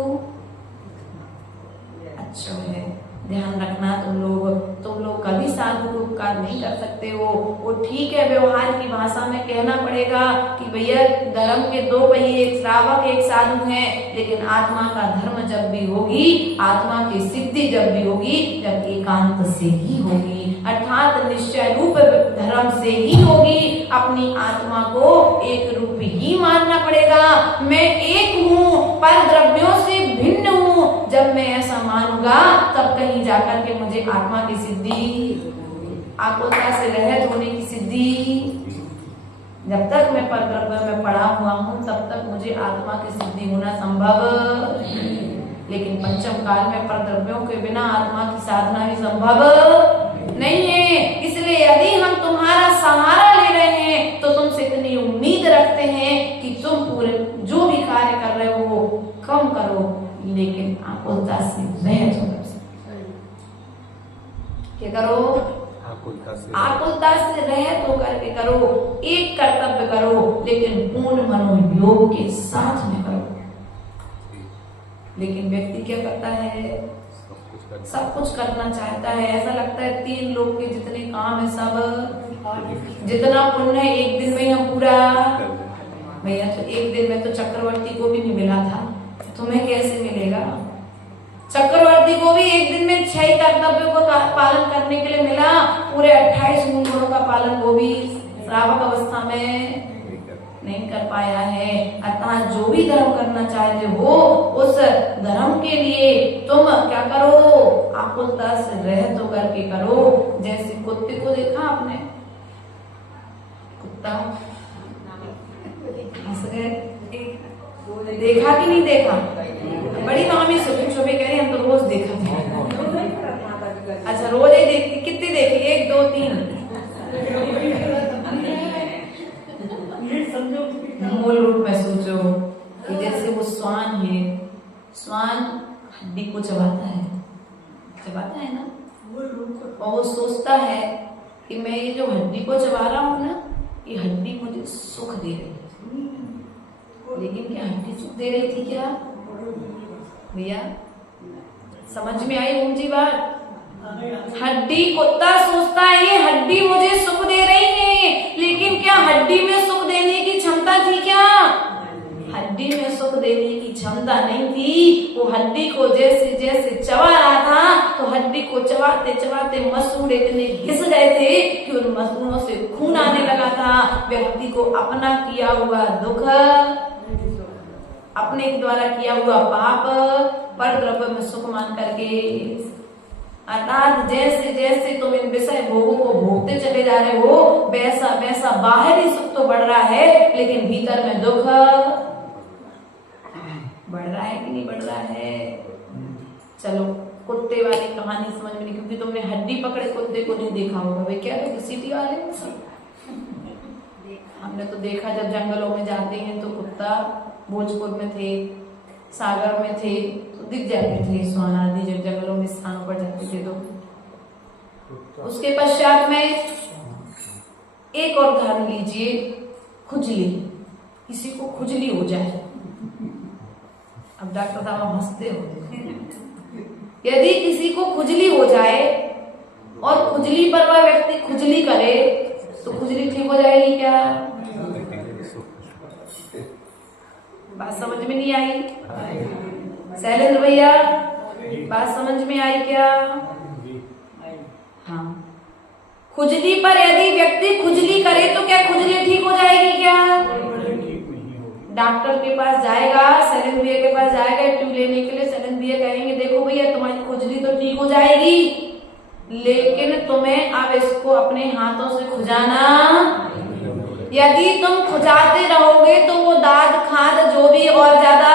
अच्छा है, ध्यान रखना तुम लोग कभी साधु को उपकार नहीं कर सकते हो। वो ठीक है, व्यवहार की भाषा में कहना पड़ेगा कि भैया धर्म के 2 पहिए, एक श्रावक एक साधु है, लेकिन आत्मा का धर्म जब भी होगी, आत्मा की सिद्धि जब भी होगी, जब एकांत से ही होगी, अर्थात निश्चय रूप धर्म से ही होगी। अपनी आत्मा को एक रूप ही मानना पड़ेगा। मैं एक हूँ पर द्रव्यों से भिन्न हूँ। जब मैं ऐसा मानूंगा तब कहीं जाकर के मुझे आत्मा की सिद्धि, आकुलता से रहित होने की सिद्धि, जब तक मैं पर द्रव्य में पड़ा हुआ हूँ तब तक मुझे आत्मा की सिद्धि होना संभव। लेकिन पंचम काल में पर द्रव्यों के बिना आत्मा की साधना भी संभव नहीं है। इसलिए यदि हम तुम्हारा सहारा ले रहे हैं तो तुमसे इतनी उम्मीद रखते हैं कि तुम पूरे जो भी कार्य कर रहे हो कम करो, लेकिन आकुलता से रहित होकर क्या करो, आकुलता से रहित होकर के करो। एक कर्तव्य करो लेकिन पूर्ण मनोयोग के साथ में करो। लेकिन व्यक्ति क्या करता है, सब कुछ करना चाहता है। ऐसा लगता है 3 लोग के जितने काम है सब, जितना पुण्य है 1 दिन में ही हम पूरा। भैया तो 1 दिन में तो चक्रवर्ती को भी नहीं मिला था, तुम्हें कैसे मिलेगा? चक्रवर्ती को भी 1 दिन में 6 कर्तव्यों को पालन करने के लिए मिला, पूरे 28 मूल गुणों का पालन वो भी श्रावक अवस्था में नहीं कर पाया है। अतः जो भी धर्म करना चाहते हो उस धर्म के लिए तुम क्या करो, आकुलता से रहित होकर के करो। जैसे कुत्ते को देखा आपने, कुत्ता हंस गए, देखा कि नहीं देखा? बड़ी मामी से पूछो, भी कह रही हम तो रोज देखा था। अच्छा रोज ही देखती, कितनी देखी? 1 2 3 मूल रूप में सोचो कि जैसे वो श्वान है, श्वान हड्डी को चबाता है ना, और वो सोचता है कि मैं ये जो हड्डी को चबा रहा हूँ ना, ये हड्डी मुझे सुख दे रही है। लेकिन क्या हड्डी सुख दे रही थी क्या भैया? समझ में आई मुझे बात? हड्डी, कुत्ता सोचता है ये हड्डी मुझे सुख दे रही है, लेकिन क्या हड्डी में सुख देने की क्षमता थी क्या? हड्डी में सुख देने की क्षमता नहीं थी। वो हड्डी को जैसे जैसे चबा रहा था तो हड्डी को चबाते चबाते मसूड़ इतने घिस गए थे कि उन मसूड़ों से खून आने लगा था। व्यक्ति को अपना किया हुआ दुख, अपने द्वारा किया हुआ पाप पर द्रव्य में सुख मान करके, अर्थात जैसे जैसे तुम इन विषय भोगों को भोगते चले जा रहे हो वैसा वैसा बाहरी सुख तो बढ़ रहा है, लेकिन भीतर में दुख बढ़ रहा है कि नहीं बढ़ रहा है? चलो कुत्ते वाली कहानी समझ में नहीं, क्योंकि तुमने हड्डी पकड़े कुत्ते को नहीं देखा होगा। वे क्या तो सिटी वाले सब हमने तो देखा, जब जंगलों में जाते हैं तो कुत्ता, भोजपुर में थे, सागर में थे तो दिख जाते थे श्वान आदि, जब जंगलों में स्थानों पर जाते थे तो। उसके पश्चात में एक और उदाहरण लीजिए, खुजली। किसी को खुजली हो जाए, अब डॉक्टर साहब हंसते हो, यदि किसी को खुजली हो जाए और खुजली पर वह व्यक्ति खुजली करे तो खुजली ठीक हो जाएगी क्या? बात समझ में नहीं आई? शैलेंद्र भैया बात समझ में आई क्या? हाँ। खुजली पर यदि व्यक्ति खुजली करे तो क्या खुजली ठीक हो जाएगी क्या? डॉक्टर के पास जाएगा, सैलन भैया के पास जाएगा ट्यूब लेने के लिए, सैलन भैया कहेंगे देखो भैया तुम्हारी खुजली तो ठीक हो जाएगी, लेकिन तुम्हें अब इसको अपने हाथों से खुजाना, यदि तुम खुजाते रहोगे तो वो दाद खाद जो भी और ज्यादा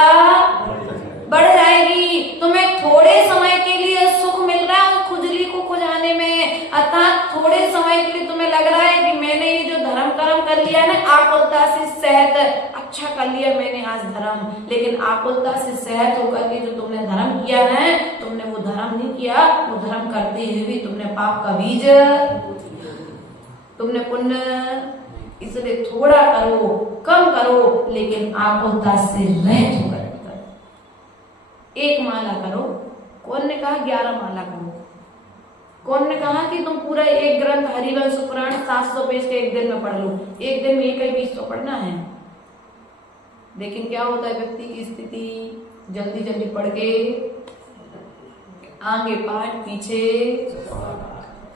बढ़ जाएगी। तुम्हें थोड़े समय के लिए सुख मिल रहा है उस खुजली को खुजाने में, अर्थात थोड़े समय के लिए तुम्हें लग रहा है कि मैंने ये जो धर्म कर्म कर लिया ना, आकुलता से सहत अच्छा कर लिया मैंने आज धर्म, लेकिन आकुलता से सहत होकर के जो तुमने धर्म किया है, तुमने वो धर्म नहीं किया, वो धर्म करते हुए भी तुमने पाप का बीज, तुमने पुण्य, इसलिए थोड़ा करो, कम करो, लेकिन आकुलता से रहित होकर एक माला करो। कौन ने कहा 11 माला करो? कौन ने कहा कि तुम पूरा एक ग्रंथ हरिवंश पुराण 700 पेज के एक दिन में पढ़ लो? एक दिन में एक ही बीज तो पढ़ना है। लेकिन क्या होता है, व्यक्ति की स्थिति जल्दी जल्दी पढ़ के आगे पाठ पीछे,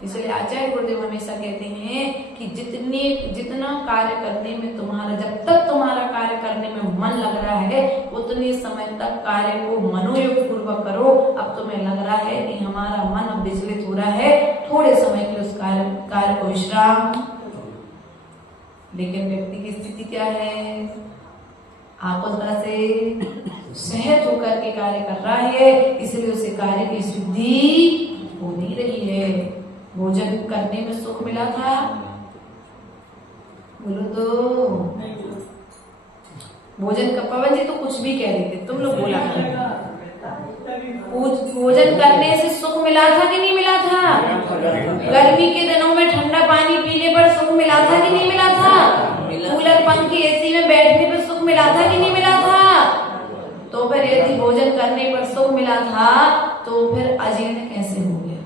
इसलिए आचार्य गुरुदेव हमेशा कहते हैं कि जितना कार्य करने में तुम्हारा, जब तक तुम्हारा कार्य करने में मन लग रहा है उतने समय तक कार्य को मनोयोग पूर्वक करो। अब तुम्हें लग रहा है कि हमारा मन अब विचलित हो रहा है, थोड़े समय के उस कार्य को विश्राम। लेकिन व्यक्ति की स्थिति क्या है, आकुलता से सहत होकर के कार्य कर रहा है, इसलिए उसे कार्य की सिद्धि हो नहीं रही है। भोजन करने में सुख मिला था, बोलो तो। भोजन का, पवन जी तो कुछ भी कह रहे थे, तुम लोग बोला भोजन करने से सुख मिला था कि नहीं मिला था? गर्मी के दिनों में ठंडा पानी पीने पर सुख मिला था कि नहीं मिला था? कूलर पंखे एसी में बैठने पर सुख मिला था कि नहीं मिला था? तो फिर यदि भोजन करने पर सुख मिला था तो फिर अजीर्ण कैसे हो गया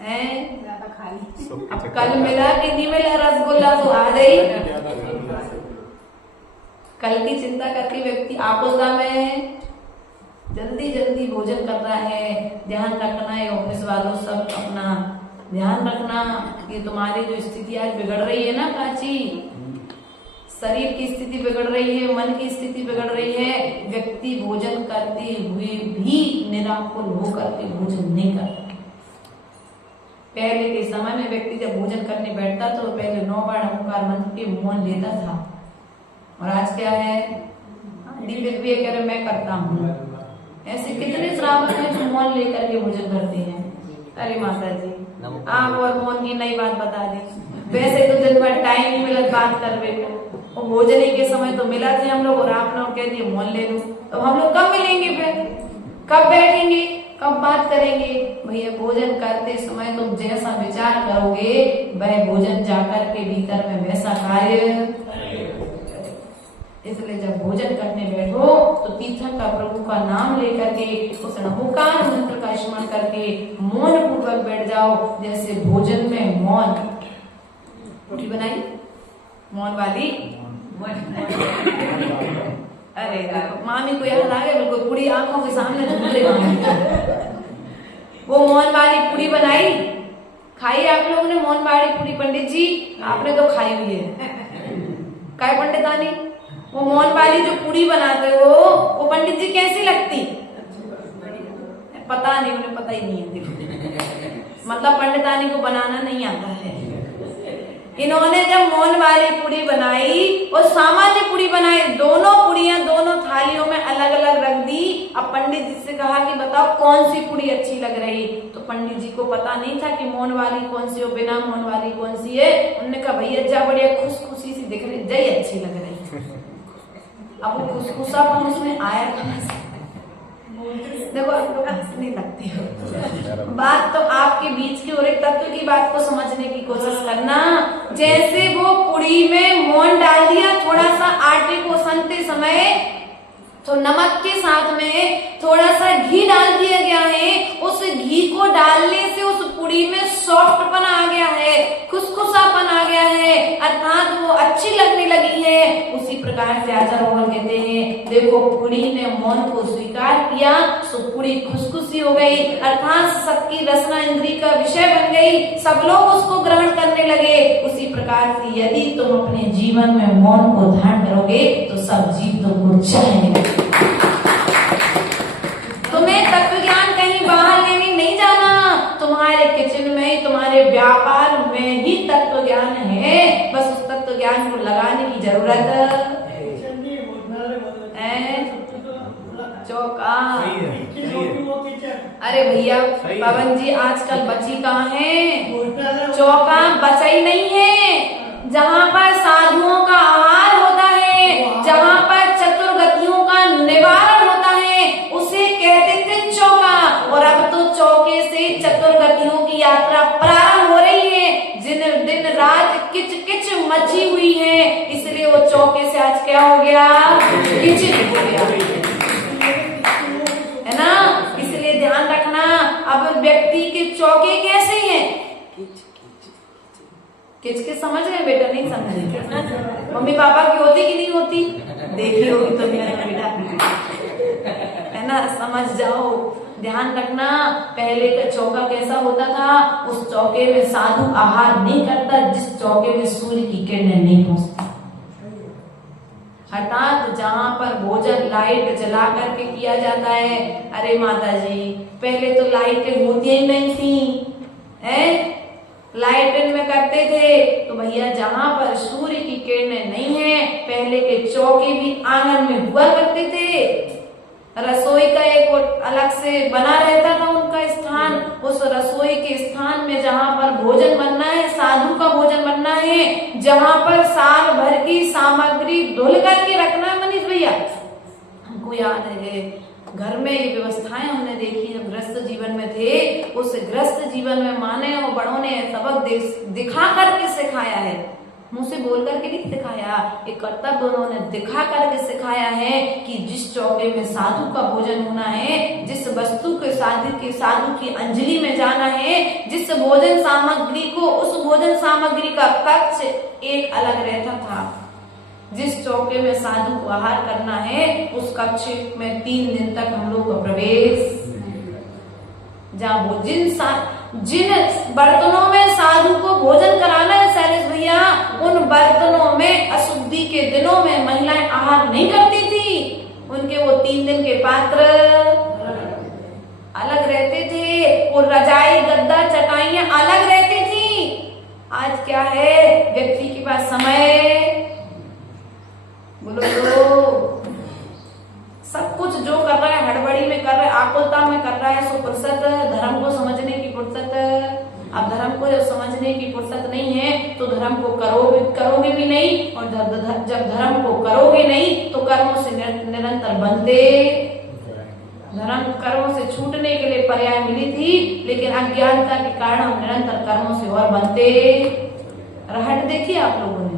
है? अब कल मिला कि नहीं मिला रसगुल्ला तो आ गई। कल की चिंता करके व्यक्ति आकुलता में जल्दी जल्दी भोजन कर रहा है। ध्यान रखना है ऑफिस वालों, सब अपना ध्यान रखना कि तुम्हारी जो स्थिति आज बिगड़ रही है ना काची, शरीर की स्थिति बिगड़ रही है, मन की स्थिति बिगड़ रही है, व्यक्ति भोजन करते हुए भी निराकुल होकर के भोजन नहीं करता। पहले के समय में व्यक्ति जब भोजन करने बैठता तो पहले 9 बार ओंकार मंत्र के मौन लेता था, और आज क्या है, दीपित भी कह रहे मैं करता हूँ। ऐसे कितने श्रावक हैं जो मौन लेकर के भोजन करते हैं। अरे माता जी आप और मौन की नई बात बता दी। वैसे तो दिन भर टाइम नहीं मिला बात करने को, और भोजन के समय तो मिला थे हम लोग, और आप लोग कह दिए मौन ले लो, तो हम लोग कब मिलेंगे, फिर कब बैठेंगे, कब बात करेंगे? भैया भोजन करते समय तुम जैसा विचार करोगे वह भोजन जाकर के भीतर में वैसा कार्य। इसलिए जब भोजन करने बैठो तो तीर्थन का प्रभु का नाम लेकर के उस नमोकार मंत्र का स्मरण करके मौन पूर्वक बैठ जाओ। जैसे भोजन में मौन, रोटी बनाई मौन वाली, अरे मामी को याद आ गया, बिल्कुल पूरी आंखों के सामने झूल रही। वो मौन वाली पूरी बनाई, खाई आप लोगों ने मौन वाली पूरी? पंडित जी आपने तो खाई हुई है, काय पंडितानी? वो मौन वाली जो पूरी बनाते हो वो पंडित जी कैसी लगती? पता नहीं, उन्हें पता ही नहीं है, मतलब पंडितानी को बनाना नहीं आता है। इन्होंने जब मौन वाली पूरी बनाई और सामान्य पूरी बनाई, दोनों पूरियां दोनों थालियों में अलग अलग रख दी। अब पंडित जी से कहा कि बताओ कौन सी पूरी अच्छी लग रही, तो पंडित जी को पता नहीं था कि मौन वाली कौन सी और बिना मौन वाली कौन सी है। उन्होंने कहा भैया जा बढ़िया खुशखुशी सी दिख रही, जय अच्छी लग रही। अब वो खुशखुशापन उसमें आया कहां से? देखो आप लोग हंसने लगते हो, बात तो आपके बीच की और एक तत्व की बात को समझने की कोशिश करना। जैसे वो पूरी में मौन डाल दिया, थोड़ा सा आटे को सनते समय तो नमक के साथ में थोड़ा सा घी डाल दिया गया है। उस घी को डालने से उस पूरी में सॉफ्टपन आ गया है, खुशखुशापन आ गया है, अर्थात वो अच्छी लगने लगी है। उसी प्रकार से आचार्य भगवान कहते हैं देखो पुड़ी ने मौन को स्वीकार किया सो पुड़ी खुशखुशी हो गई, अर्थात सबकी रसना इंद्री का विषय बन गई, सब लोग उसको ग्रहण करने लगे। उसी प्रकार से यदि तुम अपने जीवन में मौन को धारण करोगे तो सब जीव तुमको चाहेंगे। तुम्हें तत्व ज्ञान कहीं बाहर लेने नहीं जाना, तुम्हारे किचन में ही, तुम्हारे व्यापार में ही तत्व ज्ञान है, बस उस तत्व ज्ञान को लगाने की जरूरत है। चौका अरे भैया पवन जी आजकल बची कहाँ है, चौका बचा ही नहीं है। जहाँ पर साधुओं का आहार होता है, जहाँ पर चतुर्गतियों का निवारण होता है, उसे कहते थे चौका। और अब तो चौके से चतुर्गतियों की यात्रा प्रारंभ हो रही है, जिन दिन रात किच किच मची हुई है, इसलिए वो चौके से आज क्या हो गया, किच हो गया है ना। इसलिए ध्यान रखना, अब व्यक्ति के चौके कैसे हैं, किच किच समझ रहे बेटा, नहीं समझ मम्मी पापा की होती कि नहीं होती, देखी होगी तो बेटा है ना, समझ जाओ। ध्यान रखना पहले का चौका कैसा होता था, उस चौके में साधु आहार नहीं करता जिस चौके में सूर्य की किरणें नहीं पहुंचती, अर्थात जहाँ पर भोजन लाइट जला करके किया जाता है। अरे माता जी पहले तो लाइटें होती ही नहीं थी, लाइट में करते थे तो भैया जहाँ पर सूर्य की किरणें नहीं है, पहले के चौके भी आंगन में हुआ करते थे, रसोई का एक अलग से बना रहता था उनका स्थान, उस रसोई के स्थान में जहाँ पर भोजन बनना है, साधु का भोजन बनना है, जहाँ पर साल भर की सामग्री धुल करके रखना है। मनीष भैया हमको याद है घर में ये व्यवस्थाएं हमने देखी जब गृहस्थ जीवन में थे, उस गृहस्थ जीवन में माने और बड़ों ने सबक दिखा करके सिखाया है, मुंह से बोल करके नहीं सिखाया, एक कर्तव्य उन्होंने दिखा करके सिखाया है कि जिस चौके में साधु का भोजन होना है, जिस वस्तु के साधु की अंजलि में जाना है, जिस भोजन सामग्री को, उस भोजन सामग्री का कक्ष एक अलग रहता था। जिस चौके में साधु को आहार करना है उस कक्ष में 3 दिन तक हम लोग का प्रवेश, जहाँ वो जिन बर्तनों में साधु को भोजन कराना है शैलेश भैया, उन बर्तनों में अशुद्धि के दिनों में महिलाएं आहार नहीं करती थी, उनके वो 3 दिन के पात्र अलग रहते थे, वो रजाई गद्दा चटाइयां अलग रहती थी। आज क्या है, व्यक्ति के पास समय, बोलो तो सब कुछ जो कर रहा है हड़बड़ी में कर रहा है, आकुलता में कर रहा है, सो फुर्सत धर्म को समझने की फुर्सत। अब धर्म को जब समझने की फुर्सत नहीं है तो धर्म को करोगे भी नहीं, और जब धर्म को करोगे नहीं तो कर्मों से निरंतर बनते। धर्म कर्मों से छूटने के लिए पर्याय मिली थी, लेकिन अज्ञानता के कारण हम निरंतर कर्मों से और बनते। रहट देखिए आप लोगों ने,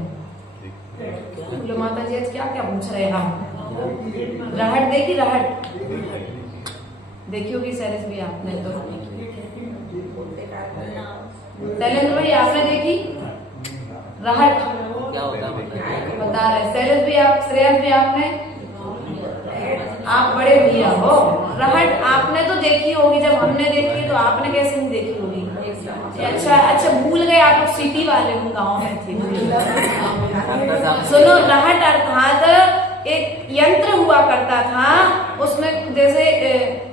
बोले माता जी आज क्या क्या पूछ रहे हैं आप, रहट देखी, रहट देखी होगी शैलेश भी आपने, तो शैलेंद्र भाई आपने देखी रहट, क्या होता है बता रहे शैलेश भी आप, श्रेयस भी आपने, आप बड़े भैया हो, रहट आपने तो देखी होगी, जब हमने देखी तो आपने कैसे नहीं देखी होगी। अच्छा भूल गए आप लोग, सिटी वाले हूँ, गाँव में थे। सुनो, रहट अर्थात एक यंत्र हुआ करता था, उसमें जैसे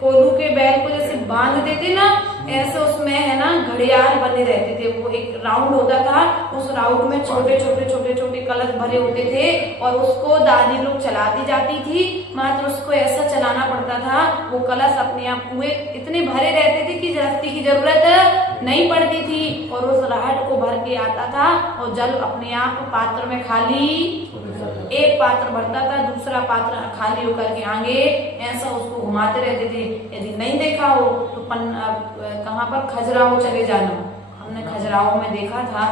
कोल्हू के बैल को जैसे बांध देते ना, ऐसे उसमें है ना घड़ियाल बने रहते थे, वो एक राउंड होता था, उस राउंड में छोटे छोटे कलश भरे होते थे, और उसको दादी लोग चलाती जाती थी, मात्र उसको ऐसा चलाना पड़ता था, वो कलश अपने आप कुएं इतने भरे रहते थे कि रस्ती की जरूरत नहीं पड़ती थी, और उस रहट को भर के आता था, और जल अपने आप पात्र में खाली, एक पात्र भरता था, दूसरा पात्र खाली होकर के आगे ऐसा उसको घुमाते रहते थे। यदि नहीं देखा हो तो कहाँ पर खजुराहो चले जाना, हमने खजुराहो में देखा था,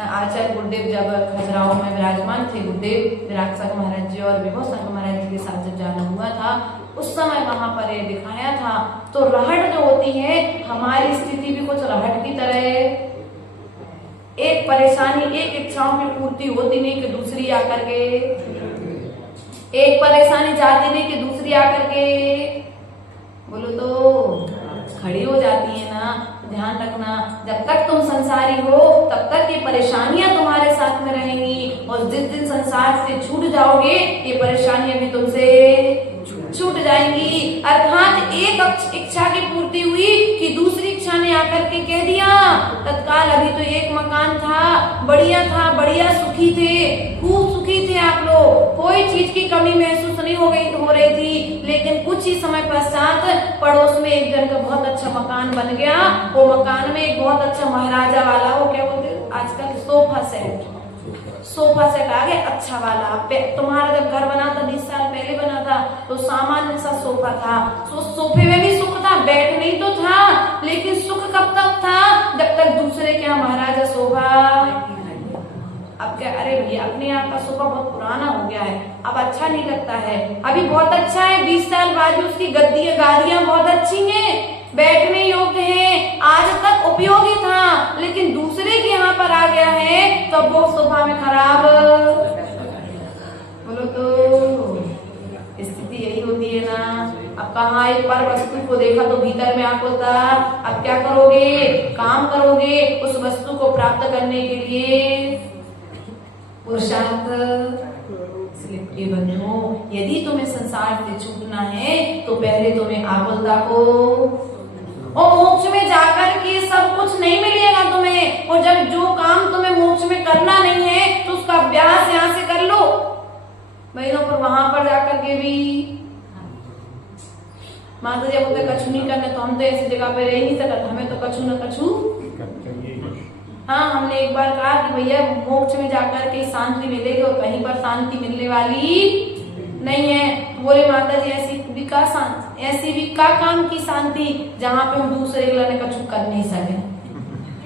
आचार्य गुरुदेव जब खजुराहो में विराजमान थे, गुरुदेव विराट संघ महाराज जी और विभव संघ महाराज जी के साथ जब जाना हुआ था, उस समय वहां पर ये दिखाया था। तो रहट जो होती है, हमारी स्थिति भी कुछ रहट की तरह है। एक परेशानी, एक इच्छाओं की पूर्ति होती नहीं कि दूसरी आकर के, एक परेशानी जाती नहीं कि दूसरी आकर के बोलो तो खड़ी हो जाती है ना। ध्यान रखना, जब तक तुम संसारी हो तब तक ये परेशानियां तुम्हारे साथ में रहेंगी, और जिस दिन संसार से छूट जाओगे ये परेशानियां भी तुमसे छूट जाएंगी। अर्थात एक इच्छा की पूर्ति हुई कि दूसरी इच्छा ने आकर के कह दिया, तत्काल अभी तो एक मकान था, बढ़िया सुखी थे, खूब सुखी थे आप लोग, कोई चीज की कमी महसूस नहीं हो रही थी। लेकिन कुछ ही समय पश्चात पड़ोस में एक जन का बहुत अच्छा मकान बन गया। वो मकान में एक बहुत अच्छा महाराजा वाला, वो क्या बोलते आजकल सोफा सेट आ गया अच्छा वाला। तुम्हारा जब घर बना था 20 साल पहले बना था तो सामान्य सा सोफा था, तो सोफे में भी सुख था, बैठने ही तो था, लेकिन सुख कब तक था, जब तक दूसरे क्या महाराजा सोफा। अब क्या, अरे भैया अपने यहाँ का सोफा बहुत पुराना हो गया है, अब अच्छा नहीं लगता है, अभी बहुत अच्छा है, 20 साल बाद भी उसकी गादियां बहुत अच्छी हैं, बैठने योग्य है, आज तक उपयोगी था, लेकिन दूसरे के यहाँ पर आ गया है तो वो सोफा में खराब। बोलो तो स्थिति यही होती है ना। अब कहाँ एक पर वस्तु को देखा तो भीतर में आंख होता, अब क्या करोगे, काम करोगे उस वस्तु को प्राप्त करने के लिए पुरुषार्थ। इसलिए बंधुओं, यदि तुम्हें संसार से छूटना है तो पहले तुम्हें आकुलता को, और मोक्ष में जाकर के सब कुछ नहीं मिलेगा तुम्हें, और जब जो काम तुम्हें मोक्ष में करना नहीं है तो उसका अभ्यास यहाँ से कर लो बहनों। पर वहां पर जाकर के भी माता जी बोलते कछु नहीं करने, तो हम तो ऐसी जगह पे रह नहीं सकते, हमें तो कछु न कछु। हाँ, हमने एक बार कहा कि भैया मोक्ष में जाकर के शांति मिलेगी और कहीं पर शांति मिलने वाली नहीं है। तो बोले माता जी ऐसी भी का काम की शांति जहाँ पे हम दूसरे के लिए कुछ कर नहीं सके।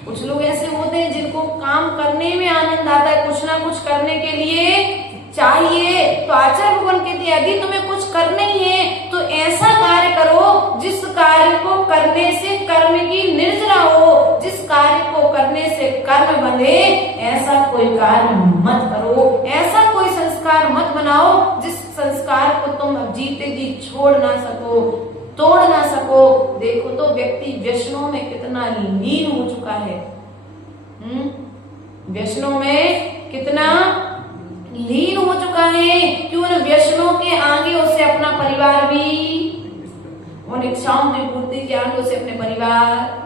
कुछ लोग ऐसे होते हैं जिनको काम करने में आनंद आता है, कुछ ना कुछ करने के लिए चाहिए। तो आचार्य भगवान कहते हैं यदि तुम्हें कुछ करना ही है तो ऐसा कार्य करो जिस कार्य को करने से कर्म की निर्जरा हो, जिस कार्य को करने से कर्म बंधे, ऐसा कोई कार्य मत करो, ऐसा कोई संस्कार मत बनाओ जिस संस्कार को तुम जीते जी छोड़ ना सको, तोड़ ना सको। देखो तो व्यक्ति व्यसनों में कितना लीन हो चुका है, व्यसनों में कितना लीन हो चुका है कि उन व्यसनों के आगे उसे अपना परिवार भी, उन इच्छाओं की पूर्ति के आगे उसे अपने परिवार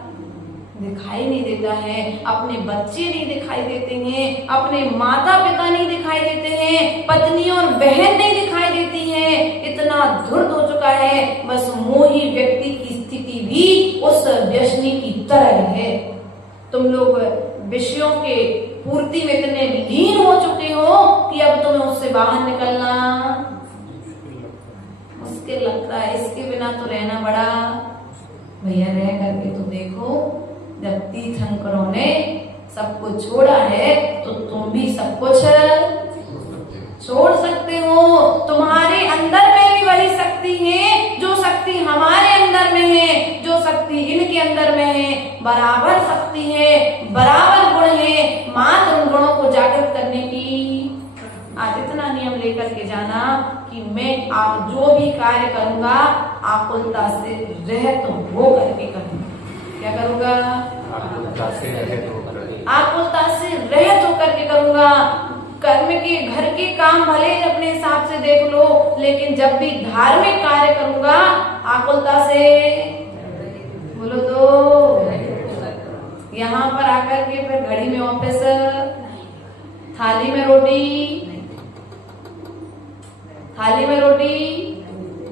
दिखाई नहीं देता है, अपने बच्चे नहीं दिखाई देते हैं, अपने माता पिता नहीं दिखाई देते हैं, पत्नी और बहन नहीं दिखाई देती है। इतना धुर्त हो चुका है, बस मोही व्यक्ति की स्थिति भी उस व्यसनी की तरह है। तुम लोग विषयों के पूर्ति में इतने लीन हो चुके हो कि अब तुम्हें उससे बाहर निकलना मुश्किल लगता है। इसके बिना तो रहना बड़ा, भैया रह करके तो देखो, जब तीर्थंकरों ने सब कुछ छोड़ा है तो तुम भी सब कुछ छोड़ सकते हो। तुम्हारे अंदर में भी वही शक्ति है जो शक्ति हमारे अंदर में है, जो शक्ति इनके अंदर में है, बराबर शक्ति है, बराबर गुण है। मात्र उन गुणों को जागृत करने की आज इतना नियम लेकर के जाना कि मैं आप जो भी कार्य करूंगा आकुलता से रहित हो करके करूंगा। क्या करूंगा? आकुलता से रहित होकर के करूंगा। कर्म के घर के काम भले अपने हिसाब से देख लो, लेकिन जब भी धार्मिक कार्य करूंगा आकुलता से, बोलो तो यहाँ पर आकर के फिर घड़ी में ऑफिस, थाली में रोटी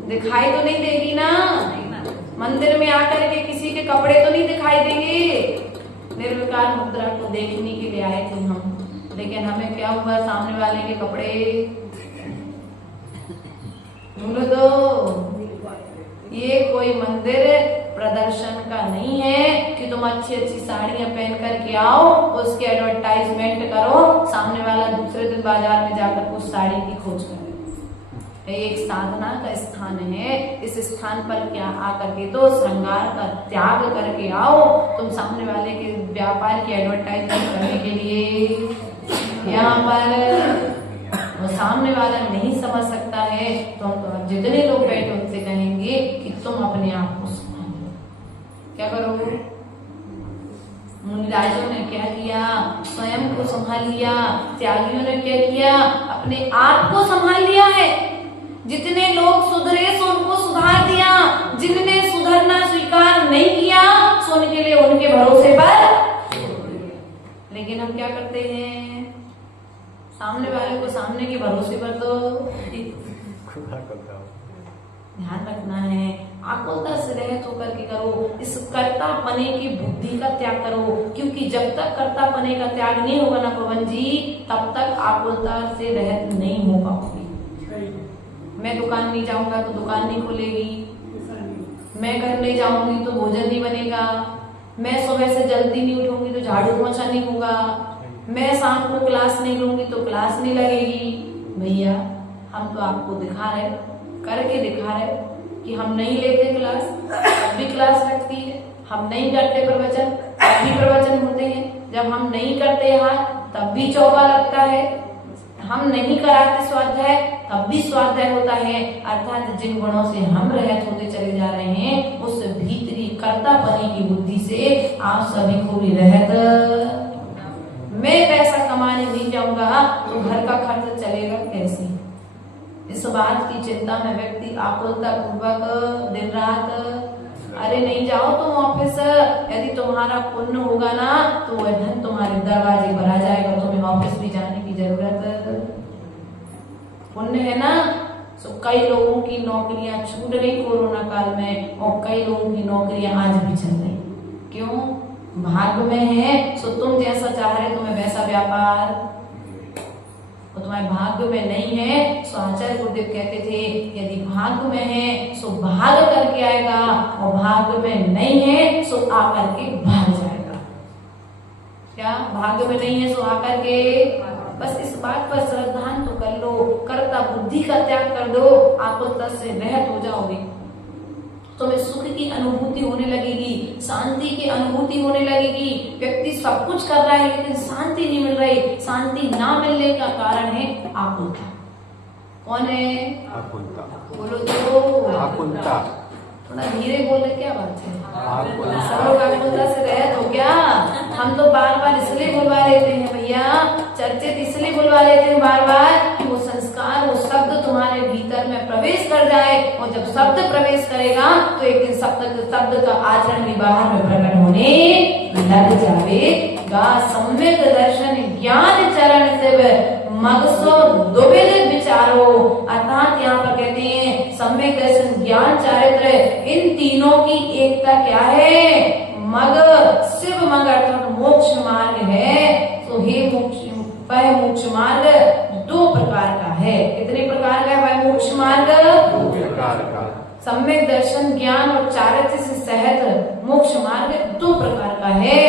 दिखाई तो नहीं देगी ना। मंदिर में आकर के किसी के कपड़े तो नहीं दिखाई देंगे। निर्विकार मुद्रा को देखने के लिए आए थे हम, लेकिन हमें क्या हुआ, सामने वाले के कपड़े, बोलो तो ये कोई मंदिर प्रदर्शन का नहीं है कि तुम अच्छी अच्छी साड़ियां पहन करके आओ, उसके एडवर्टाइजमेंट करो, सामने वाला दूसरे दिन बाजार में जाकर उस साड़ी की खोज करे। एक साधना का स्थान है, इस स्थान पर क्या आकर के तो श्रृंगार का त्याग करके आओ। तुम सामने वाले के व्यापार की एडवर्टाइजमेंट करने के लिए यहाँ पर वो सामने वाला नहीं समझ सकता है, तो हम तो जितने लोग बैठे उनसे कहेंगे कि तुम अपने आप को संभालो। क्या करोगे? मुनिराजों ने क्या किया? स्वयं को संभाल लिया। त्यागियों ने क्या किया? अपने आप को संभाल लिया है। जितने लोग सुधरे सो उनको सुधार दिया, जिनने सुधरना स्वीकार नहीं किया सो उनके लिए उनके भरोसे पर। लेकिन हम क्या करते हैं? सामने वाले को सामने के भरोसे पर तो ध्यान रखना है। आकुलता से रहित होकर के करो, इस कर्ता पने की बुद्धि का त्याग करो, क्योंकि जब तक कर्ता पने का त्याग नहीं होगा ना पवन जी, तब तक आकुलता से रहित नहीं हो पाओगे। मैं दुकान नहीं जाऊंगा तो दुकान नहीं खुलेगी, मैं घर नहीं जाऊंगी तो भोजन नहीं बनेगा, मैं सुबह से जल्दी नहीं उठूंगी तो झाड़ू पोंछा नहीं होगा, मैं शाम को क्लास नहीं लूंगी तो क्लास नहीं लगेगी। भैया हम तो आपको दिखा रहे, करके दिखा रहे कि हम नहीं लेते क्लास तब भी क्लास लगती है, हम नहीं करते प्रवचन तब भी प्रवचन होते हैं, जब हम नहीं करते यहाँ तब भी चौका लगता है, हम नहीं कराते स्वाध्याय तब भी स्वाध्याय होता है। अर्थात जिन गुणों से हम रहित होते चले जा रहे हैं, उस भीतरी कर्तापनी की बुद्धि से आप सभी को भी रहित। मैं पैसा कमाने नहीं जाऊंगा तो घर का खर्च चलेगा कैसे? इस बात की चिंता में व्यक्ति आकुलता पूर्वक दिन रात, अरे नहीं जाओ तुम ऑफिस, यदि तुम्हारा पुण्य होगा ना तो वह धन तुम्हारे दरवाजे पर आ जाएगा, तुम्हें ऑफिस भी जाने की जरूरत पुण्य है ना। तो कई लोगों की नौकरियां छूट गई कोरोना काल में, और कई लोगों की नौकरियां आज भी चल रही। क्यों? भाग्य में है सो तुम जैसा चाह रहे तुम्हें वैसा व्यापार, और तुम्हारे भाग्य में नहीं है सो आचार्य गुरुदेव कहते थे यदि भाग्य में है सो भाग करके आएगा, और भाग्य में नहीं है सो आकर के भाग जाएगा। क्या? भाग्य में नहीं है सो आकर के, बस इस बात पर श्रद्धान तो कर लो, कर्ता बुद्धि का त्याग कर दो, आकुलता से रहित हो जाओगे, तुम्हें सुख की अनुभूति होने लगेगी, शांति की अनुभूति होने लगेगी। व्यक्ति सब कुछ कर रहा है लेकिन शांति नहीं मिल रही। शांति ना मिलने का कारण है आकुलता। कौन है? आकुलता। बोलो तो आकुलता। थोड़ा धीरे बोले, क्या बात है? सब लोग आकुलता से रहित हो क्या? हम तो बार बार इसलिए बुलवा लेते हैं भैया, चर्चित इसलिए बुलवा लेते हैं बार बार कि वो संस्कार, वो शब्द तुम्हारे भीतर में प्रवेश कर जाए, और जब शब्द प्रवेश करेगा तो एक दिन शब्द का आचरण भी बाहर में प्रकट होने लग जाएगा। सम्यक दर्शन ज्ञान चरण शिव मगसो दुविध विचारो। अर्थात यहाँ पर कहते हैं सम्यक दर्शन ज्ञान चारित्र, इन तीनों की एकता क्या है? मग शिव मग अर्थात मोक्ष मार्ग है। तो हे मोक्ष मार्ग दो प्रकार का है। कितने प्रकार का है मोक्ष मार्ग? दो प्रकार का। सम्यक दर्शन ज्ञान और चारित्र से सहित मोक्ष मार्ग दो प्रकार का है।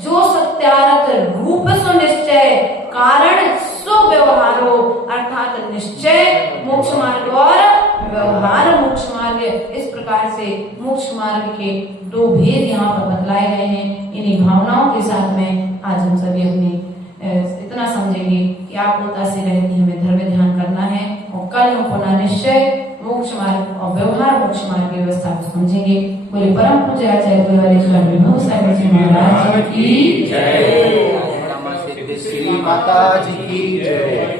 जो सत्यारथ रूप सो निश्चय कारण सो व्यवहारो, अर्थात निश्चय मोक्ष मार्ग और व्यवहार मोक्ष मार्ग। इस प्रकार से मोक्ष मार्ग के दो भेद यहाँ पर बतलाए गए हैं। इन्हीं भावनाओं के साथ में आज हम सभी अपनी इतना समझेंगे कि आकुलता से रहती हमें धर्म ध्यान करना है, और कल हम पुनः निश्चय मोक्ष मार्ग और व्यवहार मोक्ष मार्ग की व्यवस्था को समझेंगे। बोले परम पूज्य आचार्य गुरुवारी साहिब जी महाराज की जय। श्री माता जी की जय।